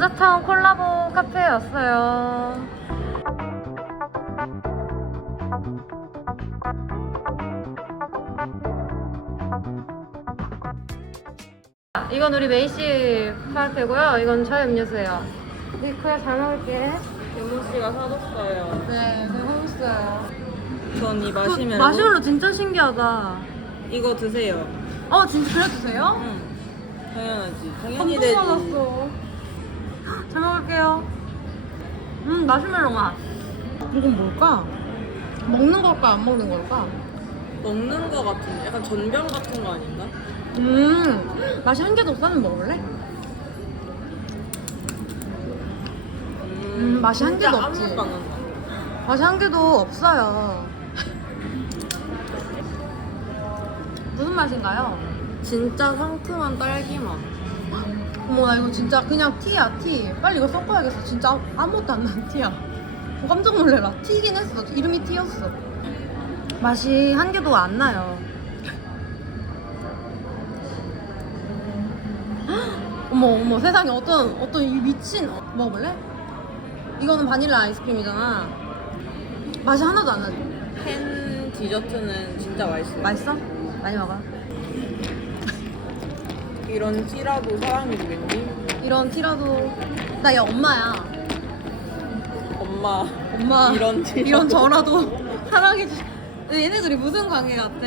감자탕 콜라보 카페에 왔어요. 이건 우리 메이씨 파르페고요. 이건 저의 음료수예요. 니코야 잘 먹을게. 연무 씨가 사줬어요. 네, 그 홍수예요. 전이그 마시멜로. 마시멜로 진짜 신기하다. 이거 드세요. 어, 진짜 그래 주세요? 응. 당연하지. 당연히 되지. 받았어. 잘 먹을게요. 음, 마시멜로 맛. 이건 뭘까? 먹는 걸까, 안 먹는 걸까? 먹는 거 같은데. 약간 전병 같은 거 아닌가? 음, 맛이 한 개도 없다면 먹을래? 음, 맛이 한 진짜 개도 없지. 아무것도 안 난다. 맛이 한 개도 없어요. 무슨 맛인가요? 진짜 상큼한 딸기 맛. 어머, 나 이거 진짜 그냥 티야, 티. 빨리 이거 섞어야겠어. 진짜 아무것도 안 나는 티야. 어, 깜짝 놀래라. 티긴 했어. 이름이 티였어. 맛이 한 개도 안 나요. 어머, 어머, 세상에 어떤, 어떤 이 미친. 어, 먹어볼래? 이거는 바닐라 아이스크림이잖아. 맛이 하나도 안 나지. 캔 디저트는 진짜 맛있어요. 맛있어? 많이 먹어. 이런 티라도 사랑이 되겠니? 이런 티라도. 나얘 엄마야. 엄마. 엄마 이런 티. 이런 저라도 사랑해 주. 얘네들이 무슨 관계 같아?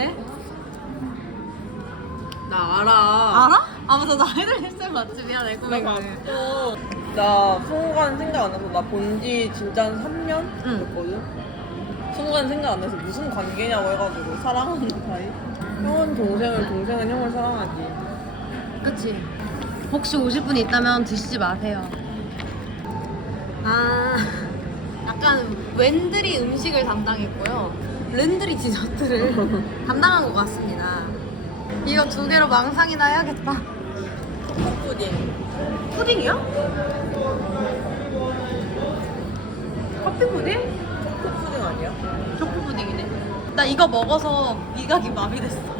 나 알아. 알아? 아 맞아 나 아이돌 헬스 맞지 미안해 나 꾸미고. 맞고. 나 순간 생각 안 나서 나 본지 진짜 한 3년 응. 됐거든. 순간 생각 안 나서 무슨 관계냐고 해가지고 사랑하는 사이. 형은 동생을 동생은 형을 사랑하지. 그치. 혹시 오실 분이 있다면 드시지 마세요. 아 약간 웬들이 음식을 담당했고요. 랜들이 디저트를 담당한 것 같습니다. 이거 두 개로 망상이나 해야겠다. 초코푸딩. 푸딩이요? 커피 푸딩? 초코 푸딩 아니야? 초코 푸딩이네. 나 이거 먹어서 미각이 마비됐어.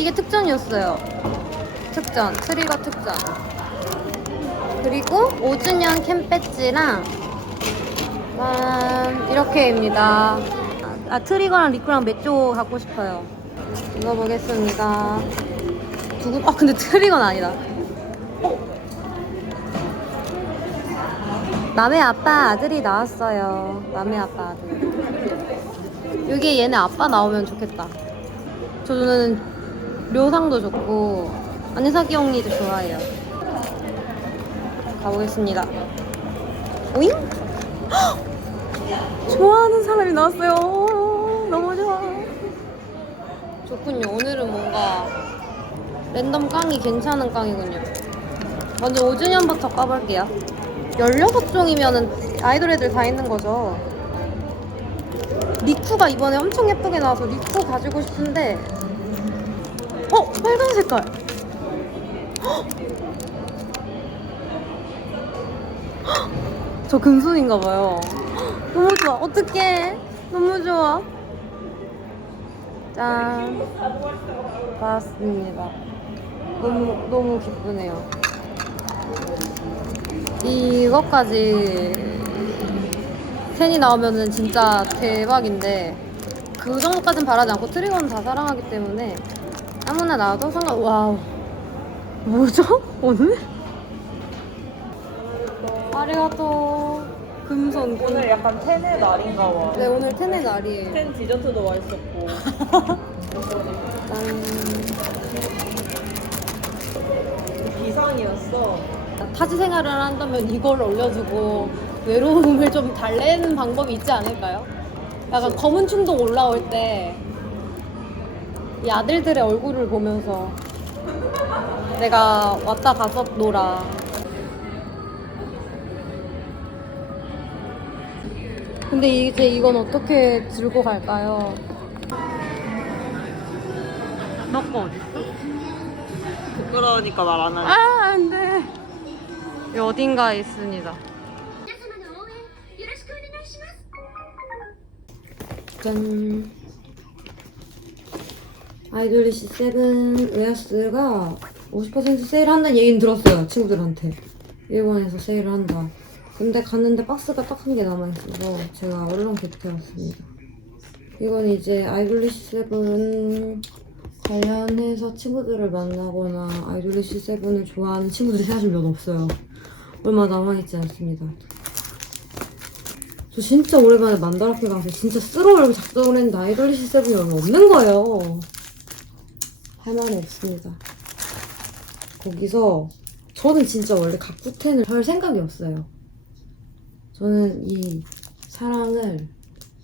이게 특전이었어요. 특전 트리거 특전. 그리고 5주년 캠 배지랑 짠 이렇게입니다. 아 트리거랑 리크랑 맥주 갖고 싶어요. 이거 보겠습니다. 두고 아 근데 트리거는 아니다. 남의 아빠 아들이 나왔어요. 남의 아빠 아들. 여기에 얘네 아빠 나오면 좋겠다. 저는 료상도 좋고 안희석이 언니도 좋아해요. 가보겠습니다. 오잉? 헉! 좋아하는 사람이 나왔어요. 너무 좋아. 좋군요. 오늘은 뭔가 랜덤 깡이 괜찮은 깡이군요. 먼저 5주년부터 까볼게요. 16종이면은 아이돌 애들 다 있는 거죠. 리쿠가 이번에 엄청 예쁘게 나와서 리쿠 가지고 싶은데 어? 빨간 색깔! 저 금손인가 봐요. 헉! 너무 좋아. 어떡해. 너무 좋아. 짠. 봤습니다. 너무 너무 기쁘네요. 이것까지 팬이 나오면은 진짜 대박인데 그 정도까진 바라지 않고 트리거는 다 사랑하기 때문에 아무나 나와도 상관 와우 뭐죠 오늘? 아리가또 금손 금- 오늘 약간 텐의 날인가 봐. 네 오늘 텐의 날이에요 텐 디저트도 맛있었고. 짠 비상이었어. 타지 생활을 한다면 이걸 올려주고 외로움을 좀 달래는 방법이 있지 않을까요? 약간 검은 충동 올라올 때 이 아들들의 얼굴을 보면서 내가 왔다 갔었노라. 근데 이제 이건 어떻게 들고 갈까요? 너거 어딨어? 부끄러우니까 말 안 하네. 아, 안 돼. 여 어딘가에 있습니다. 짠. 아이돌리시 세븐 웨어스가 50% 세일한다는 얘기는 들었어요 친구들한테. 일본에서 세일을 한다. 근데 갔는데 박스가 딱 한 개 남아있어서 제가 얼른 겟해왔습니다. 이건 이제 아이돌리시 세븐 관련해서 친구들을 만나거나 아이돌리시 세븐을 좋아하는 친구들이 사실 몇 없어요. 얼마 남아있지 않습니다. 저 진짜 오랜만에 만다라케 가서 진짜 쓸어올고 작정을 했는데 아이돌리시 세븐이 얼마 없는 거예요 할 없습니다. 거기서 저는 진짜 원래 가쿠텐을 별 생각이 없어요. 저는 이 사랑을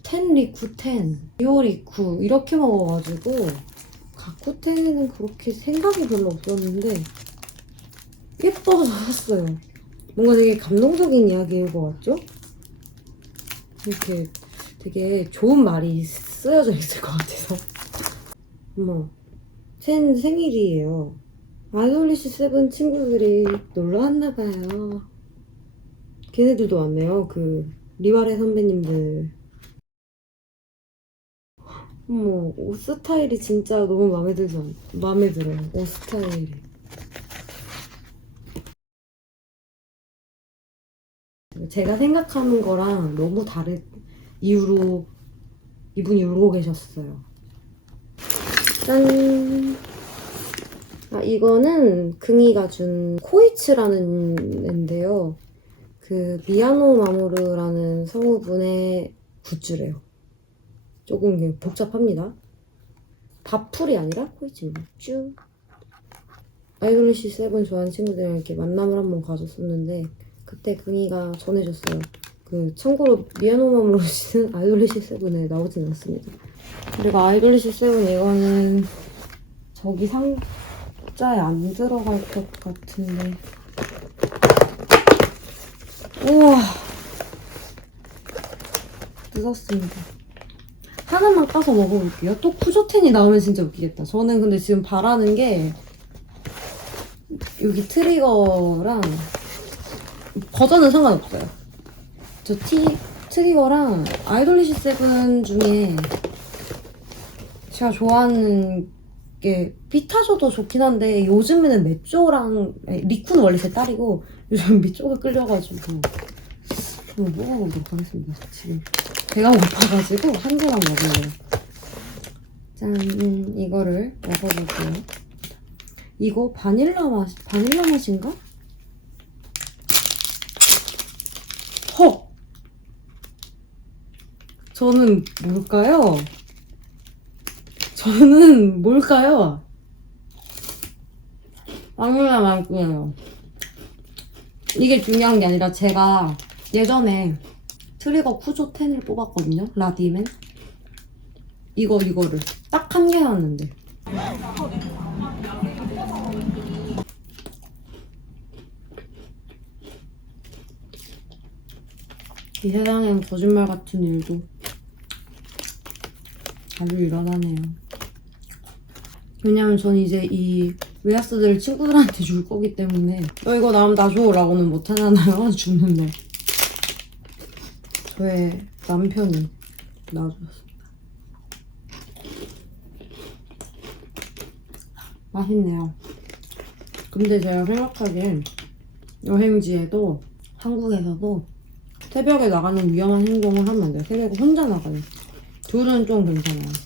텐리쿠 텐, 리오리쿠 이렇게 먹어가지고 가쿠텐은 그렇게 생각이 별로 없었는데 예뻐서 샀어요. 뭔가 되게 감동적인 이야기인 것 같죠? 이렇게 되게 좋은 말이 쓰여져 있을 것 같아서. 어머, 쟨 생일이에요. 아이돌리시 세븐 친구들이 놀러 왔나 봐요. 걔네들도 왔네요. 그, 리와레 선배님들. 어머, 옷 스타일이 진짜 너무 마음에 들지 않, 마음에 들어요. 옷 스타일이. 제가 생각하는 거랑 너무 다른 이유로 이분이 울고 계셨어요. 짠! 아, 이거는 긍이가 준 코이츠라는 앤데요. 그 미야노 마모르라는 성우분의 굿즈래요. 조금 복잡합니다. 밥풀이 아니라 코이츠입니다. 쭉. 아이돌리시 세븐 좋아하는 친구들이랑 이렇게 만남을 한번 가졌었는데 그때 긍이가 전해줬어요. 그 참고로 미야노 마모르 씨는 아이돌리시 세븐에 나오진 않습니다. 그리고 아이돌리시 세븐 이거는 저기 상자에 안 들어갈 것 같은데. 우와. 뜯었습니다. 하나만 까서 먹어볼게요. 또 쿠조텐이 나오면 진짜 웃기겠다. 저는 근데 지금 바라는 게 여기 트리거랑 버전은 상관없어요. 저 티, 트리거랑 아이돌리시 세븐 중에 제가 좋아하는 게 피타조도 좋긴 한데 요즘에는 메쪼랑 리쿠는 원래 제 딸이고 요즘 미쪼가 끌려가지고 한번 먹어보도록 하겠습니다. 지금 배가 고파가지고 한 개만 먹을래요. 짠 음, 이거를 먹어볼게요. 이거 바닐라 맛 바닐라 맛인가? 헉! 저는 뭘까요? 저는 뭘까요? 바닐라 맛이에요. 이게 중요한 게 아니라 제가 예전에 트리거 쿠조 10을 뽑았거든요. 라디맨. 이거 이거를 딱 한개 나왔는데. 이 세상엔 거짓말 같은 일도 자주 일어나네요. 왜냐면 전 이제 이 웨하스들을 친구들한테 줄 거기 때문에 너 이거 나오면 놔줘라고는 못 하잖아요. 죽는데. 저의 남편이 놔줬습니다. 맛있네요. 근데 제가 생각하기엔 여행지에도 한국에서도 새벽에 나가는 위험한 행동을 하면 안 돼요. 새벽에 혼자 나가요. 둘은 좀 괜찮아요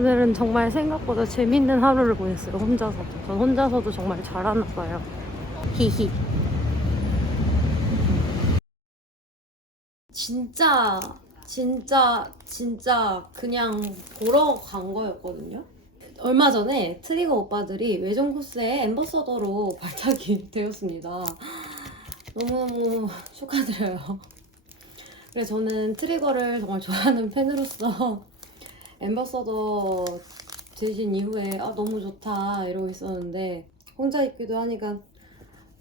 오늘은 정말 생각보다 재밌는 하루를 보냈어요. 혼자서도. 전 혼자서도 정말 잘하나 봐요. 히히. 진짜 진짜 진짜 그냥 보러 간 거였거든요. 얼마 전에 트리거 오빠들이 외전 코스의 엠버서더로 발탁이 되었습니다. 너무너무 축하드려요. 그래서 저는 트리거를 정말 좋아하는 팬으로서 엠버서더 되신 이후에 아 너무 좋다 이러고 있었는데 혼자 있기도 하니까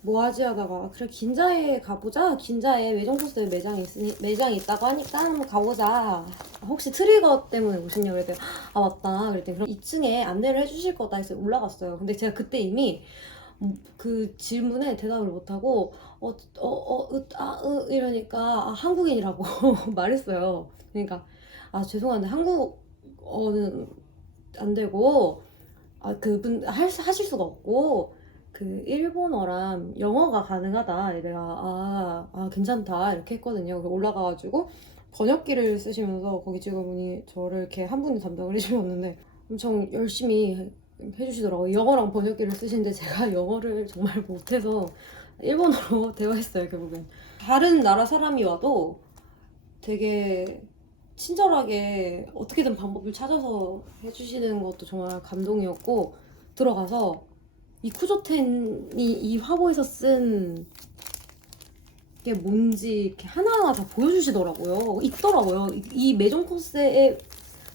뭐 하지 하다가 그래 긴자에 가보자. 긴자에 외전 코스에 매장이 있으니 매장이 있다고 하니까 한번 가보자. 혹시 트리거 때문에 오셨냐고 그랬더니 아 맞다. 그랬더니 그럼 2층에 안내를 해주실 거다 해서 올라갔어요. 근데 제가 그때 이미 음, 그 질문에 대답을 못하고 어, 어어어으아 이러니까 아, 한국인이라고 말했어요. 그러니까 아 죄송한데 한국 어는 안 되고 아 그분 할, 하실 수가 없고 그 일본어랑 영어가 가능하다. 내가 아, 아 괜찮다 이렇게 했거든요. 올라가가지고 번역기를 쓰시면서 거기 직원분이 저를 이렇게 한 분이 담당을 해주셨는데 엄청 열심히 해- 해주시더라고요. 영어랑 번역기를 쓰시는데 제가 영어를 정말 못해서 일본어로 대화했어요 결국엔. 다른 나라 사람이 와도 되게 친절하게 어떻게든 방법을 찾아서 해주시는 것도 정말 감동이었고 들어가서 이 쿠조텐이 이 화보에서 쓴 게 뭔지 이렇게 하나하나 다 보여주시더라고요. 있더라고요. 이- 이 매종 코스에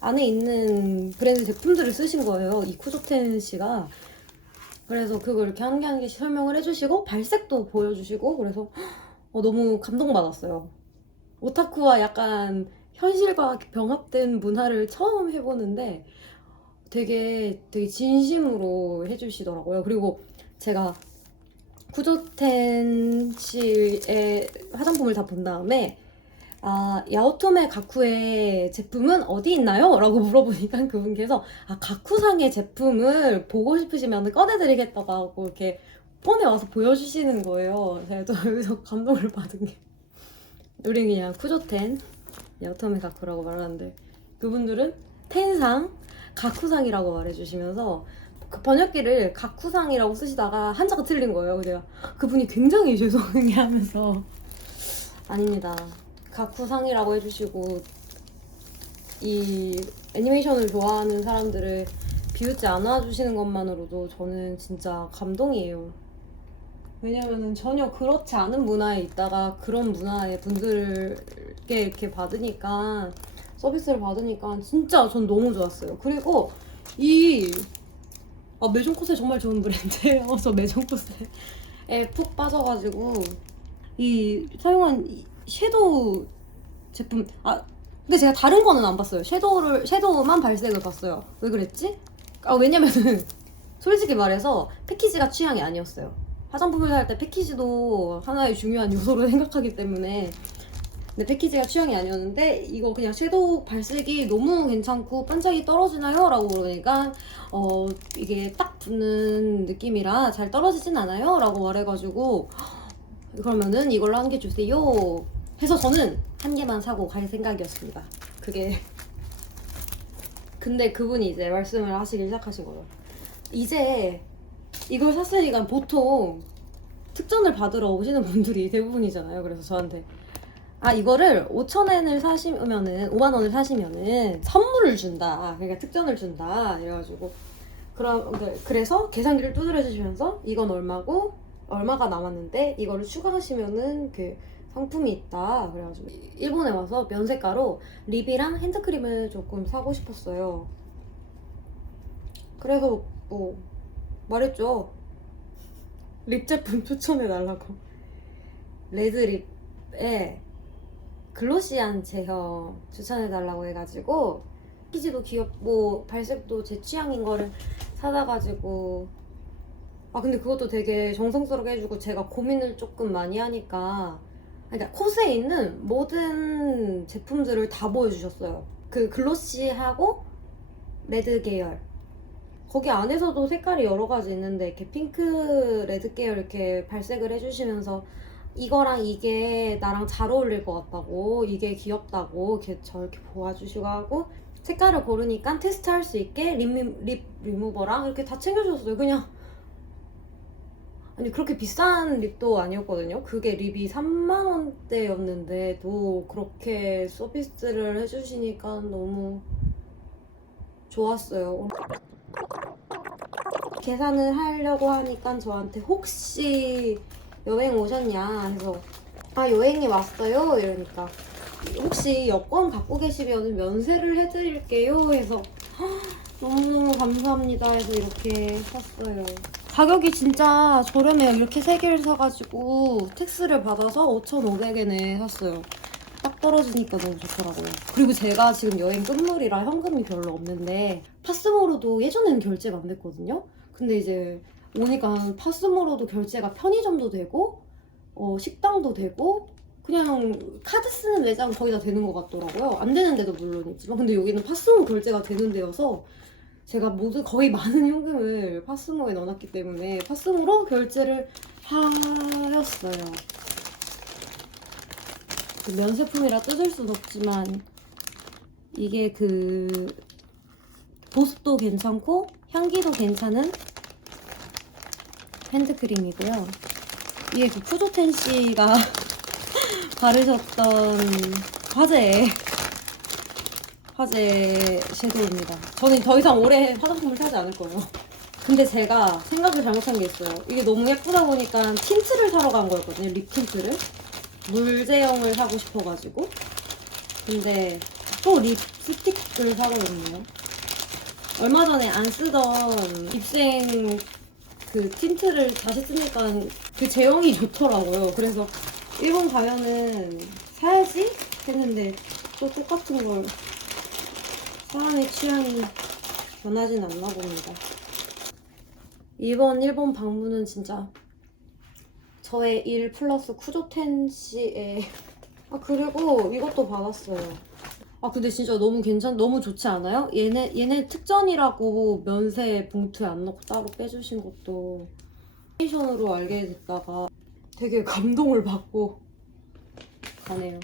안에 있는 브랜드 제품들을 쓰신 거예요. 이 쿠조텐 씨가. 그래서 그걸 이렇게 한 개 한 개씩 설명을 해주시고 발색도 보여주시고 그래서 어, 너무 감동받았어요. 오타쿠와 약간 현실과 병합된 문화를 처음 해보는데 되게 되게 진심으로 해주시더라고요. 그리고 제가 쿠조텐 씨의 화장품을 다 본 다음에 아 야오토메 가쿠의 제품은 어디 있나요? 라고 물어보니까 그분께서 아 가쿠상의 제품을 보고 싶으시면 꺼내드리겠다고 하고 이렇게 폰에 와서 보여주시는 거예요. 제가 또 여기서 감동을 받은 게 우린 그냥 쿠조텐 야오토메 가쿠라고 말하는데 그분들은 텐상 가쿠상이라고 말해주시면서 그 번역기를 가쿠상이라고 쓰시다가 한자가 틀린 거예요. 내가 그분이 굉장히 죄송해하면서 아닙니다. 가쿠상이라고 해주시고 이 애니메이션을 좋아하는 사람들을 비웃지 않아 주시는 것만으로도 저는 진짜 감동이에요. 왜냐면은 전혀 그렇지 않은 문화에 있다가 그런 문화의 분들께 이렇게 받으니까 서비스를 받으니까 진짜 전 너무 좋았어요. 그리고 이 아, 메종 코세 정말 좋은 브랜드예요. 저 메종 코세에 푹 빠져가지고 이 사용한 이 섀도우 제품 아 근데 제가 다른 거는 안 봤어요. 섀도우를 섀도우만 발색을 봤어요. 왜 그랬지? 아 왜냐면은 솔직히 말해서 패키지가 취향이 아니었어요. 화장품을 살 때 패키지도 하나의 중요한 요소로 생각하기 때문에. 근데 패키지가 취향이 아니었는데 이거 그냥 섀도우 발색이 너무 괜찮고 반짝이 떨어지나요? 라고 그러니까 어 이게 딱 붙는 느낌이라 잘 떨어지진 않아요? 라고 말해가지고 그러면은 이걸로 한 개 주세요. 해서 저는 한 개만 사고 갈 생각이었습니다. 그게. 근데 그분이 이제 말씀을 하시기 시작하신 거예요 이제 이걸 샀으니까 보통 특전을 받으러 오시는 분들이 대부분이잖아요 그래서 저한테 아 이거를 5천엔을 사시면은 5만 원을 사시면은 선물을 준다. 그러니까 특전을 준다. 이래가지고 그럼 그- 그래서 계산기를 두드려 주시면서 이건 얼마고 얼마가 남았는데 이거를 추가하시면은 그 상품이 있다. 그래가지고 일본에 와서 면세가로 립이랑 핸드크림을 조금 사고 싶었어요. 그래서 뭐 말했죠. 립 제품 추천해 달라고. 레드립에 글로시한 제형 추천해 달라고 해가지고 패키지도 귀엽고 발색도 제 취향인 거를 사다가지고 아 근데 그것도 되게 정성스럽게 해주고 제가 고민을 조금 많이 하니까 그러니까 콧에 있는 모든 제품들을 다 보여주셨어요. 그 글로시하고 레드 계열. 거기 안에서도 색깔이 여러 가지 있는데 이렇게 핑크 레드 계열 이렇게 발색을 해주시면서 이거랑 이게 나랑 잘 어울릴 것 같다고 이게 귀엽다고 이렇게 저렇게 보아주시고 하고 색깔을 고르니까 테스트할 수 있게 립, 리- 립 리무버랑 이렇게 다 챙겨줬어요. 그냥 아니 그렇게 비싼 립도 아니었거든요. 그게 립이 3만 원대였는데도 그렇게 서비스를 해주시니까 너무 좋았어요. 계산을 하려고 하니까 저한테 혹시 여행 오셨냐? 해서 아 여행이 왔어요. 이러니까 혹시 여권 갖고 계시면 면세를 해드릴게요. 해서 "헉, 너무너무 감사합니다. 해서 이렇게 샀어요. 가격이 진짜 저렴해요. 이렇게 세 개를 사가지고 텍스를 받아서 5,500엔에 샀어요. 딱 떨어지니까 너무 좋더라고요. 그리고 제가 지금 여행 끝물이라 현금이 별로 없는데 파스모로도 예전에는 결제가 안 됐거든요 근데 이제 오니까 파스모로도 결제가 편의점도 되고 어, 식당도 되고 그냥 카드 쓰는 매장 거의 다 되는 것 같더라고요. 안 되는 데도 물론 있지만 근데 여기는 파스모 결제가 되는 데여서 제가 모두 거의 많은 현금을 파스모에 넣어놨기 때문에 파스모로 결제를 하였어요. 그 면세품이라 뜯을 순 없지만 이게 그 보습도 괜찮고 향기도 괜찮은 핸드크림이고요. 이게 그 푸조텐 씨가 바르셨던 화제 화제 섀도우입니다. 저는 더 이상 올해 화장품을 사지 않을 거예요. 근데 제가 생각을 잘못한 게 있어요. 이게 너무 예쁘다 보니까 틴트를 사러 간 거였거든요. 립 틴트를. 물 제형을 사고 싶어가지고. 근데 또 립스틱을 사거든요. 얼마 전에 안 쓰던 입생 그 틴트를 다시 쓰니까 그 제형이 좋더라고요. 그래서 일본 가면은 사야지 했는데 또 똑같은 걸 사람의 취향이 변하진 않나 봅니다. 이번 일본 방문은 진짜 저의 일 플러스 쿠조텐 씨의 아 그리고 이것도 받았어요. 아 근데 진짜 너무 괜찮 너무 좋지 않아요? 얘네 얘네 특전이라고 면세 봉투에 안 넣고 따로 빼주신 것도 패션으로 알게 됐다가 되게 감동을 받고 가네요.